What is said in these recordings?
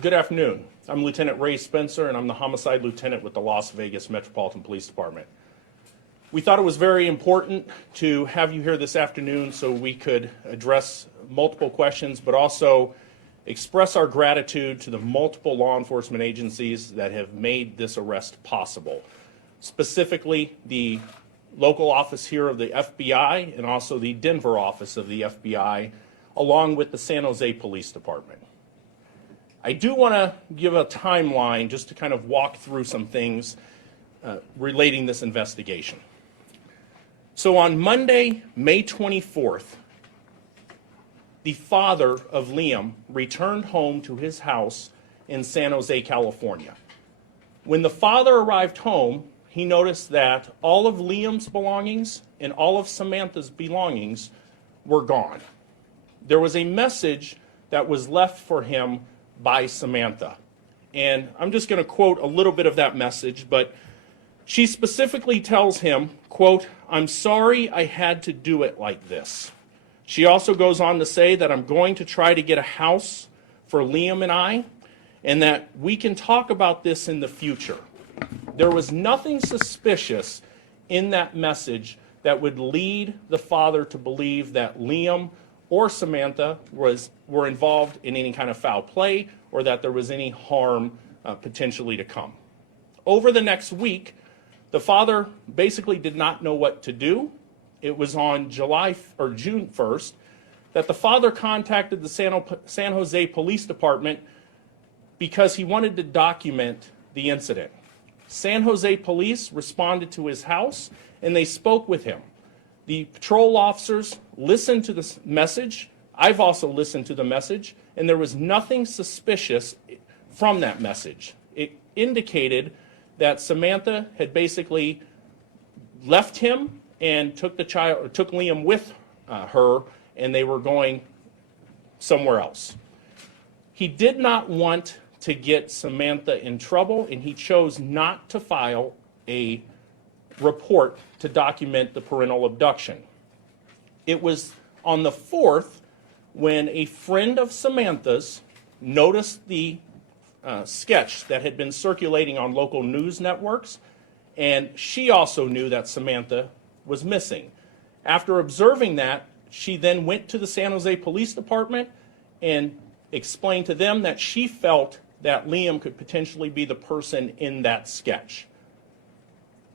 Good afternoon. I'm Lieutenant Ray Spencer, and I'm the Homicide Lieutenant with the Las Vegas Metropolitan Police Department. We thought it was very important to have you here this afternoon so we could address multiple questions, but also express our gratitude to the multiple law enforcement agencies that have made this arrest possible. Specifically, the local office here of the FBI and also the Denver office of the FBI, along with the San Jose Police Department. I do want to give a timeline just to kind of walk through some things relating this investigation. So on Monday, May 24th, the father of Liam returned home to his house in San Jose, California. When the father arrived home, he noticed that all of Liam's belongings and all of Samantha's belongings were gone. There was a message that was left for him by Samantha. And I'm just going to quote a little bit of that message, but she specifically tells him, quote, "I'm sorry I had to do it like this." She also goes on to say that I'm going to try to get a house for Liam and I, and that we can talk about this in the future. There was nothing suspicious in that message that would lead the father to believe that Liam or Samantha were involved in any kind of foul play or that there was any harm potentially to come. Over the next week, the father basically did not know what to do. It was on June 1st that the father contacted the San Jose Police Department because he wanted to document the incident. San Jose Police responded to his house and they spoke with him. The patrol officers listened to this message. I've also listened to the message, and there was nothing suspicious from that message. It indicated that Samantha had basically left him and took Liam with her, and they were going somewhere else. He did not want to get Samantha in trouble, and he chose not to file a report to document the parental abduction. It was on the 4th when a friend of Samantha's noticed the sketch that had been circulating on local news networks, and she also knew that Samantha was missing. After observing that, she then went to the San Jose Police Department and explained to them that she felt that Liam could potentially be the person in that sketch.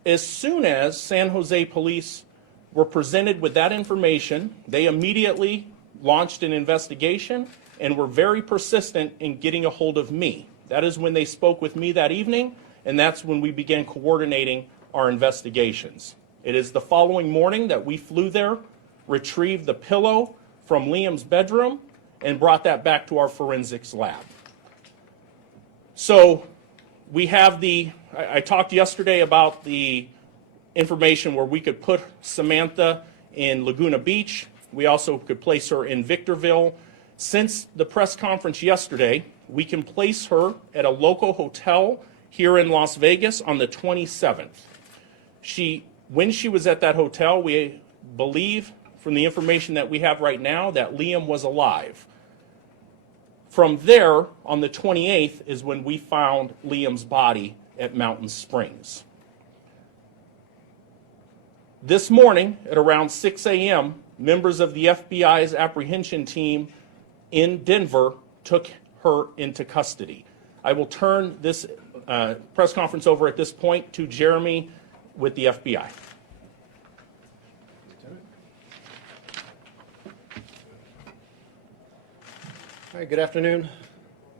As soon as San Jose Police were presented with that information, they immediately launched an investigation and were very persistent in getting a hold of me. That is when they spoke with me that evening, and that's when we began coordinating our investigations. It is the following morning that we flew there, retrieved the pillow from Liam's bedroom, and brought that back to our forensics lab. So we have I talked yesterday about the information where we could put Samantha in Laguna Beach. We also could place her in Victorville. Since the press conference yesterday, we can place her at a local hotel here in Las Vegas on the 27th. When she was at that hotel, we believe from the information that we have right now that Liam was alive. From there, on the 28th, is when we found Liam's body at Mountain Springs. This morning, at around 6 a.m., members of the FBI's apprehension team in Denver took her into custody. I will turn this press conference over at this point to Jeremy with the FBI. All right, good afternoon.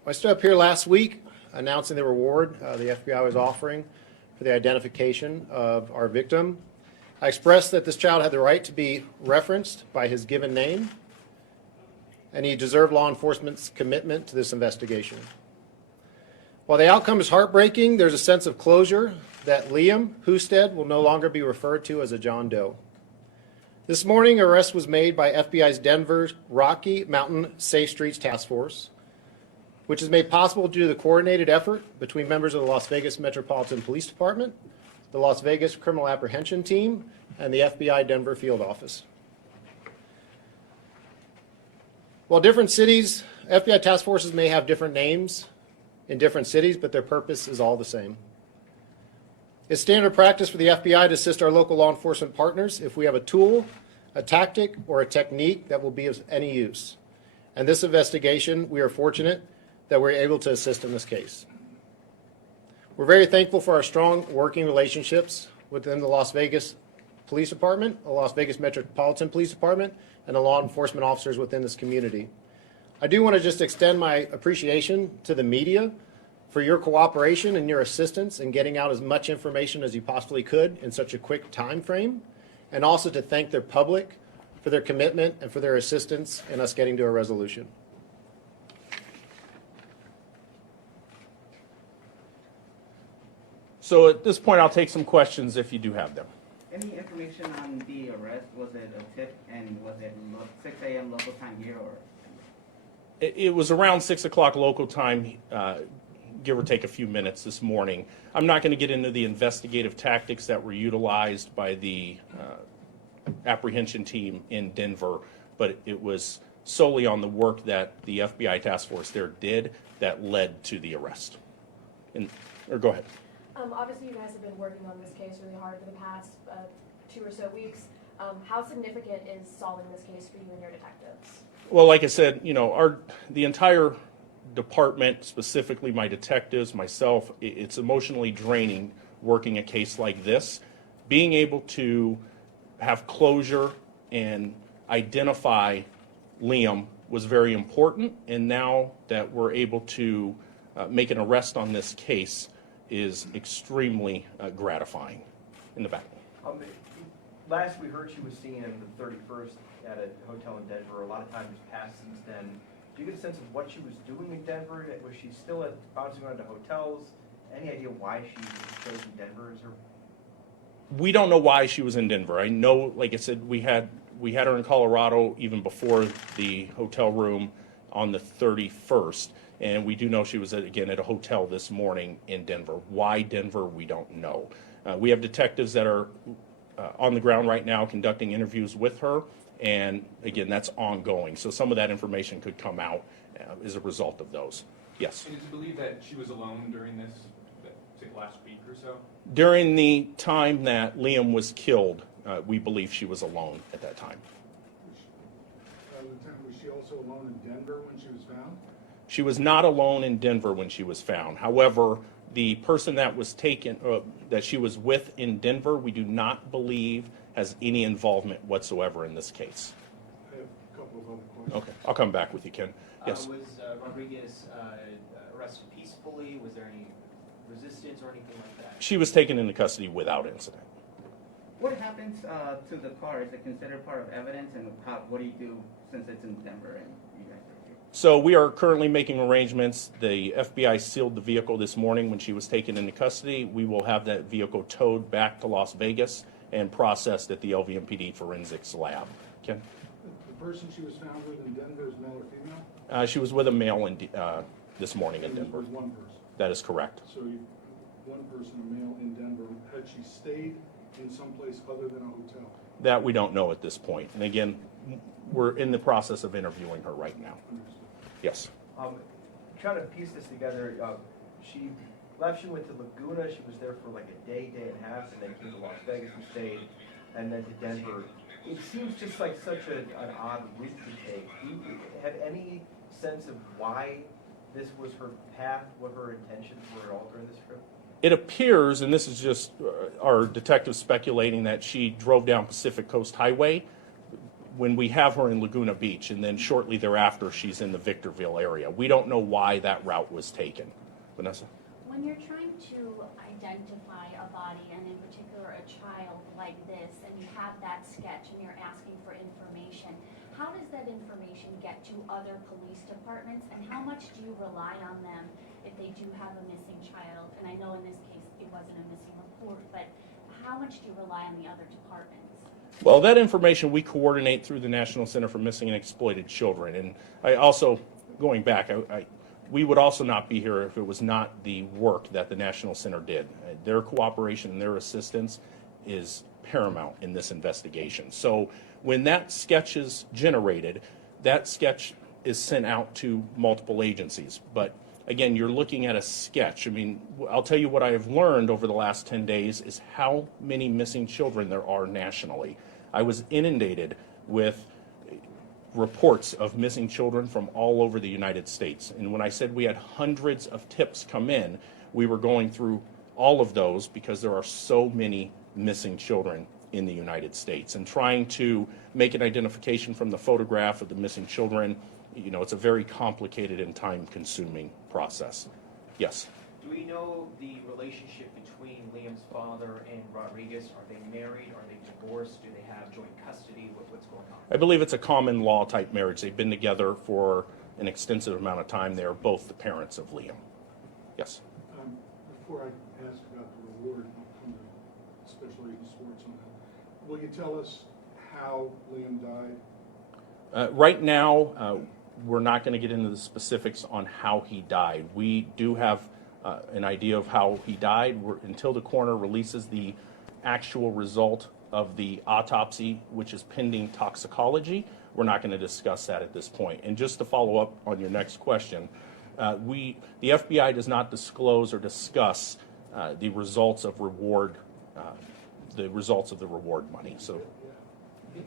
I stood up here last week announcing the reward the FBI was offering for the identification of our victim. I expressed that this child had the right to be referenced by his given name, and he deserved law enforcement's commitment to this investigation. While the outcome is heartbreaking, there's a sense of closure that Liam Husted will no longer be referred to as a John Doe. This morning, an arrest was made by FBI's Denver Rocky Mountain Safe Streets Task Force, which is made possible due to the coordinated effort between members of the Las Vegas Metropolitan Police Department, the Las Vegas Criminal Apprehension Team, and the FBI Denver Field Office. While different cities, FBI task forces may have different names, in different cities, but their purpose is all the same. It's standard practice for the FBI to assist our local law enforcement partners if we have a tool, a tactic, or a technique that will be of any use. And this investigation, we are fortunate that we're able to assist in this case. We're very thankful for our strong working relationships within the Las Vegas Police Department, the Las Vegas Metropolitan Police Department, and the law enforcement officers within this community. I do want to just extend my appreciation to the media for your cooperation and your assistance in getting out as much information as you possibly could in such a quick time frame, and also to thank their public for their commitment and for their assistance in us getting to a resolution. So at this point, I'll take some questions if you do have them. Any information on the arrest? Was it a tip, and was it 6 a.m. local time here, or? It was around 6 o'clock local time, give or take a few minutes this morning. I'm not going to get into the investigative tactics that were utilized by the apprehension team in Denver, but it was solely on the work that the FBI task force there did that led to the arrest. Go ahead. Obviously, you guys have been working on this case really hard for the past 2 or so weeks. How significant is solving this case for you and your detectives? Well, like I said, the entire department, specifically my detectives, myself, it's emotionally draining working a case like this. Being able to have closure and identify Liam was very important, and now that we're able to make an arrest on this case is extremely gratifying. In the back. Last we heard she was seen on the 31st at a hotel in Denver. A lot of time has passed since then. Do you get a sense of what she was doing in Denver? Was she still bouncing around to hotels? Any idea why she chose Denver as her? We don't know why she was in Denver. I know, like I said, we had her in Colorado even before the hotel room on the 31st. And we do know she was, again, at a hotel this morning in Denver. Why Denver, we don't know. We have detectives that are on the ground right now conducting interviews with her. And, again, that's ongoing. So some of that information could come out as a result of those. Yes? And is it believed that she was alone during this, say, last week or so? During the time that Liam was killed, we believe she was alone at that time. Lieutenant, was she also alone in Denver when she was found? She was not alone in Denver when she was found. However, the person that was taken, that she was with in Denver, we do not believe has any involvement whatsoever in this case. I have a couple of other questions. Okay, I'll come back with you, Ken. Yes. Was Rodriguez arrested peacefully? Was there any resistance or anything like that? She was taken into custody without incident. What happens to the car? Is it considered part of evidence, and what do you do since it's in Denver and you guys are here? So we are currently making arrangements. The FBI sealed the vehicle this morning when she was taken into custody. We will have that vehicle towed back to Las Vegas and processed at the LVMPD forensics lab. Ken? The person she was found with in Denver is male or female? She was with a male this morning in So Denver. it was one person. That is correct. So one person, a male in Denver. Had she stayed in some place other than a hotel? That we don't know at this point. And again, we're in the process of interviewing her right now. Understood. Yes. Trying to piece this together, she went to Laguna. She was there for like a day and a half, and then came to Las Vegas and stayed, and then to Denver. It seems just like such an odd route to take. Do you have any sense of why this was her path, what her intentions were at all during this trip? It appears, and this is just our detectives speculating, that she drove down Pacific Coast Highway when we have her in Laguna Beach, and then shortly thereafter she's in the Victorville area. We don't know why that route was taken. Vanessa? When you're trying to identify a body, and in particular a child like this, and you have that sketch and you're asking for information, how does that information get to other police departments, and how much do you rely on them if they do have a missing child? And I know in this case it wasn't a missing report, but how much do you rely on the other departments? Well, that information we coordinate through the National Center for Missing and Exploited Children. And I also, going back, we would also not be here if it was not the work that the National Center did. Their cooperation and their assistance is paramount in this investigation. So when that sketch is generated, that sketch is sent out to multiple agencies. But again, you're looking at a sketch. I mean, I'll tell you what I have learned over the last 10 days is how many missing children there are nationally. I was inundated with reports of missing children from all over the United States. And when I said we had hundreds of tips come in, we were going through all of those because there are so many missing children in the United States. And trying to make an identification from the photograph of the missing children, you know, it's a very complicated and time-consuming process. Yes? Do we know the relationship between Liam's father and Rodriguez? Are they married? Are they divorced? Do they have joint custody? What's going on? I believe it's a common law type marriage. They've been together for an extensive amount of time. They are both the parents of Liam. Yes? Before I ask about the reward, I'll come to Special Agent Swartz on that. Will you tell us how Liam died? Right now, we're not going to get into the specifics on how he died. We do have an idea of how he died. Until the coroner releases the actual result of the autopsy, which is pending toxicology, we're not going to discuss that at this point. And just to follow up on your next question, the FBI does not disclose or discuss the results of reward, the results of the reward money. So,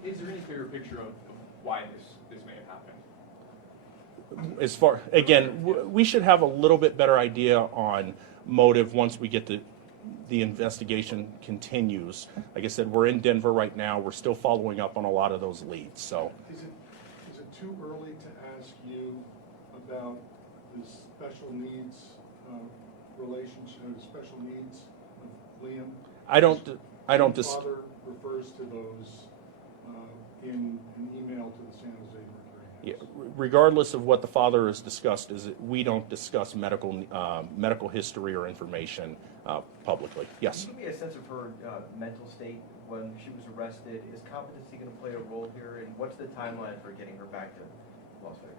Is there any clearer picture of why this may have happened? as far, again, we should have a little bit better idea on motive once we get the investigation continues. Like I said, we're in Denver right now. We're still following up on a lot of those leads. So, Is it too early to ask you about the special needs relationship, special needs of Liam? I don't. His father refers to those in an email to the San Jose Mercury. Yeah, regardless of what the father has discussed, is that we don't discuss medical history or information publicly. Yes. Can you give me a sense of her mental state when she was arrested? Is competency going to play a role here? And what's the timeline for getting her back to Las Vegas?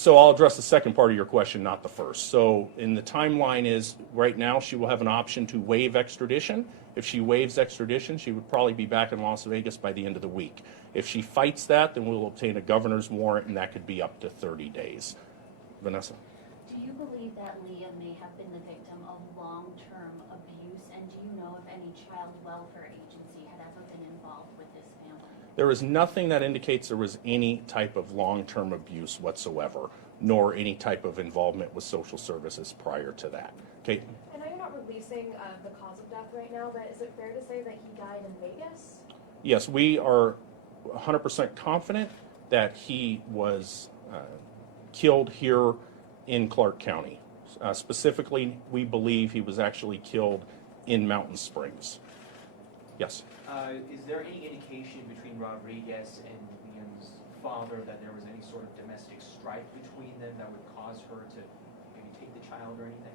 So I'll address the second part of your question, not the first. So in the timeline is right now she will have an option to waive extradition. If she waives extradition, she would probably be back in Las Vegas by the end of the week. If she fights that, then we'll obtain a governor's warrant, and that could be up to 30 days. Vanessa? Do you believe that Liam may have been the victim of long-term abuse? And do you know if any child welfare agency had ever been involved with this family? There is nothing that indicates there was any type of long-term abuse whatsoever, nor any type of involvement with social services prior to that. Kate? I know you're not releasing the cause of death right now, but is it fair to say that he died in Vegas? Yes, we are 100% confident that he was killed here in Clark County. Specifically, we believe he was actually killed in Mountain Springs. Yes. Is there any indication between Rodriguez and Liam's father that there was any sort of domestic strife between them that would cause her to maybe take the child or anything?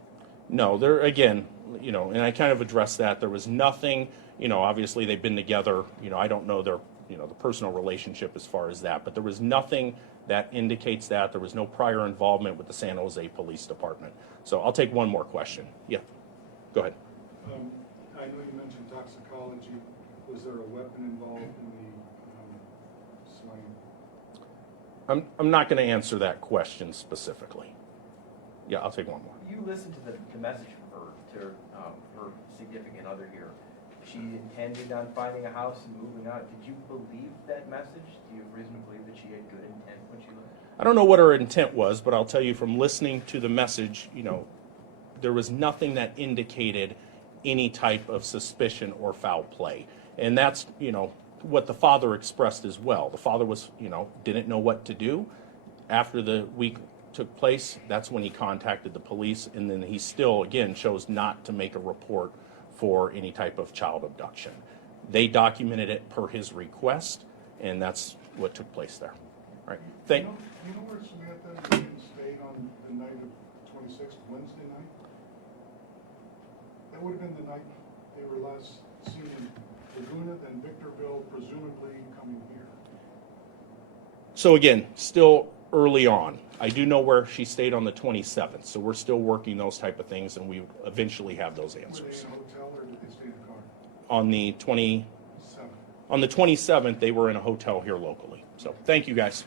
No, there again, you know, and I kind of addressed that. There was nothing, you know, obviously they've been together. You know, I don't know their, you know, the personal relationship as far as that, but there was nothing that indicates that. There was no prior involvement with the San Jose Police Department. So I'll take one more question. Yeah, go ahead. I know you mentioned toxicology. Was there a weapon involved in the slaying? I'm not going to answer that question specifically. Yeah, I'll take one more. You listened to the message from her to her significant other here. She intended on finding a house and moving out. Did you believe that message? Do you have reason to believe that she had good intent when she left? I don't know what her intent was, but I'll tell you from listening to the message, you know, there was nothing that indicated any type of suspicion or foul play. And that's, you know, what the father expressed as well. The father was, you know, didn't know what to do. After the week took place, that's when he contacted the police, and then he still, again, chose not to make a report for any type of child abduction. They documented it per his request, and that's what took place there. All right. You know where Samantha stayed on the night of 26th, Wednesday night? That would have been the night they were last seen in Laguna, then Victorville, presumably coming here. So again, still early on. I do know where she stayed on the 27th, so we're still working those type of things, and we eventually have those Were they answers. in a hotel or did they stay in a car? On the 27th, they were in a hotel here locally. So thank you, guys.